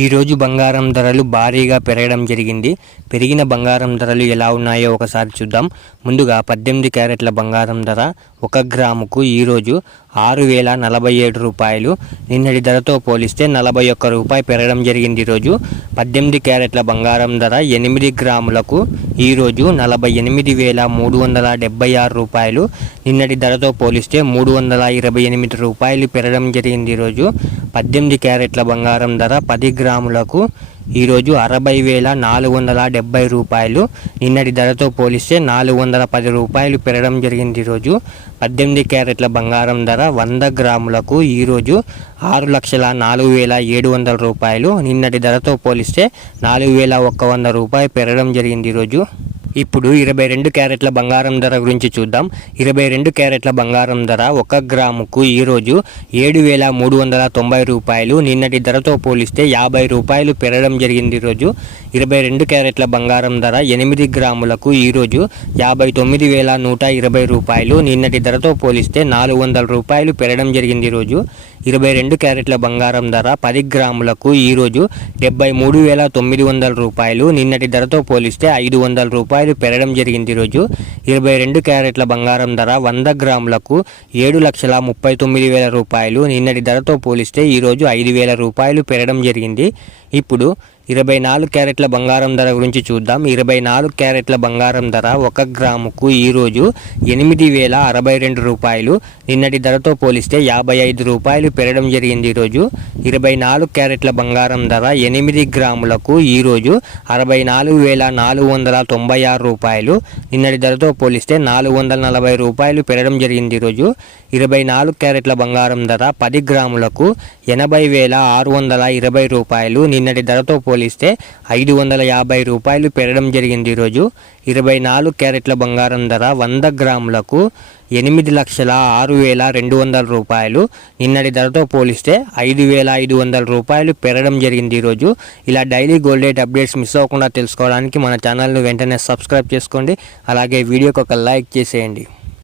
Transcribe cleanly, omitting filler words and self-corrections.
ఈరోజు బంగారం ధరలు భారీగా పెరగడం జరిగింది. పెరిగిన బంగారం ధరలు ఎలా ఉన్నాయో ఒకసారి చూద్దాం. ముందుగా 18 క్యారెట్ల బంగారం ధర 1 గ్రాముకు ఈరోజు 6,047 రూపాయలు. నిన్నటి ధరతో పోలిస్తే 41 రూపాయలు పెరగడం జరిగింది. ఈరోజు 18 క్యారెట్ల బంగారం ధర 8 గ్రాములకు ఈరోజు 48,376 రూపాయలు. నిన్నటి ధరతో పోలిస్తే 328 రూపాయలు పెరగడం జరిగింది. ఈరోజు 18 క్యారెట్ల బంగారం ధర 10 గ్రాములకు ఈరోజు 60,470 రూపాయలు. నిన్నటి ధరతో పోలిస్తే 410 రూపాయలు పెరగడం జరిగింది. ఈరోజు 18 క్యారెట్ల బంగారం ధర 100 గ్రాములకు ఈరోజు 6,04,700 రూపాయలు. నిన్నటి ధరతో పోలిస్తే 4,100 రూపాయలు పెరగడం జరిగింది. ఈరోజు ఇప్పుడు 22 క్యారెట్ల బంగారం ధర గురించి చూద్దాం. 22 క్యారెట్ల బంగారం ధర 1 గ్రాముకు ఈరోజు 7,390 రూపాయలు. నిన్నటి ధరతో పోలిస్తే 50 రూపాయలు పెరగడం జరిగింది. ఈరోజు 22 క్యారెట్ల బంగారం ధర 8 గ్రాములకు ఈరోజు 59,120 రూపాయలు. నిన్నటి ధరతో పోలిస్తే 400 రూపాయలు పెరగడం జరిగింది. ఈరోజు 22 క్యారెట్ల బంగారం ధర 10 గ్రాములకు ఈరోజు 73,900 రూపాయలు. నిన్నటి ధరతో పోలిస్తే 500 రూపాయలు పెరగడం జరిగింది. ఈరోజు 22 క్యారెట్ల బంగారం ధర 100 గ్రాములకు 7,39,000 రూపాయలు. నిన్నటి ధరతో పోలిస్తే ఈరోజు 5,000 రూపాయలు పెరగడం జరిగింది. ఇప్పుడు 24 క్యారెట్ల బంగారం ధర గురించి చూద్దాం. 24 క్యారెట్ల బంగారం ధర 1 గ్రాముకు ఈరోజు 8,062 రూపాయలు. నిన్నటి ధరతో పోలిస్తే 55 రూపాయలు పెరగడం జరిగింది. ఈరోజు 24 క్యారెట్ల బంగారం ధర 8 గ్రాములకు ఈరోజు 64,496 రూపాయలు. నిన్నటి ధరతో పోలిస్తే 440 రూపాయలు పెరగడం జరిగింది. ఈరోజు 24 క్యారెట్ల బంగారం ధర 10 గ్రాములకు 80,620 రూపాయలు. నిన్నటి ధరతో పోలిస్తే 550 రూపాయలు పెరగడం జరిగింది. ఈరోజు 24 క్యారెట్ల బంగారం ధర 100 గ్రాములకు 8,06,200 రూపాయలు. నిన్నటి ధరతో పోలిస్తే 5,500 రూపాయలు పెరగడం జరిగింది. ఈరోజు ఇలా daily gold rate updates miss అవ్వకుండా తెలుసుకోవడానికి మన ఛానల్ను వెంటనే సబ్స్క్రైబ్ చేసుకోండి. అలాగే వీడియోకి ఒక లైక్ చేసేయండి.